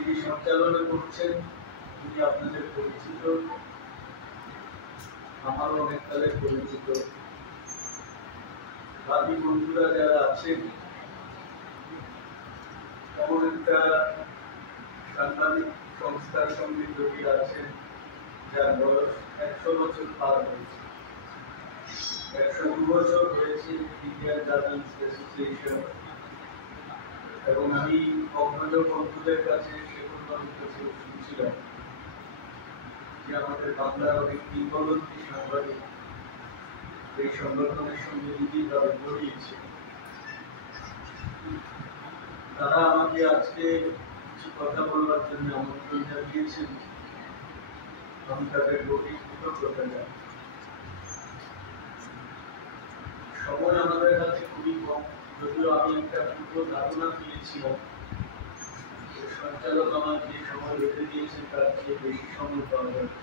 যিনি সঞ্চালনা করছেন তিনি আপনাদের পরিচিত, আমারও অনেক কালের পরিচিত। বাকি বন্ধুরা যারা আছেন, এমন একটা সাংবাদিক সংস্থার সঙ্গে জড়িয়ে আছেন যার বয়স 100 বছর পার হয়েছে। 102 বছর হয়েছে ইন্ডিয়ান জার্নালিস্ট অ্যাসোসিয়েশন। এবং আমি অগ্রজ বন্ধুদের কাছে শেখরবাবুর কাছে শুনছিলাম যে আমাদের বাংলার অনেক কিংবদন্তি সাংবাদিক এই সংগঠনের সঙ্গে নিবিড়ভাবে জড়িয়েছে। তারা আমাকে আজকে কিছু কথা বলবার জন্য আমন্ত্রণ জানিয়েছেন। আমি তাদের গভীর কৃতজ্ঞতা জানাই। সময় আমাদের কাছে খুবই কম, যদিও আমি একটা পূর্ব ধারণা পেয়েছিলাম সঞ্চালক আমার যে সময় বেঁধে দিয়েছেন তার চেয়ে বেশি সময় পাওয়া যাবে।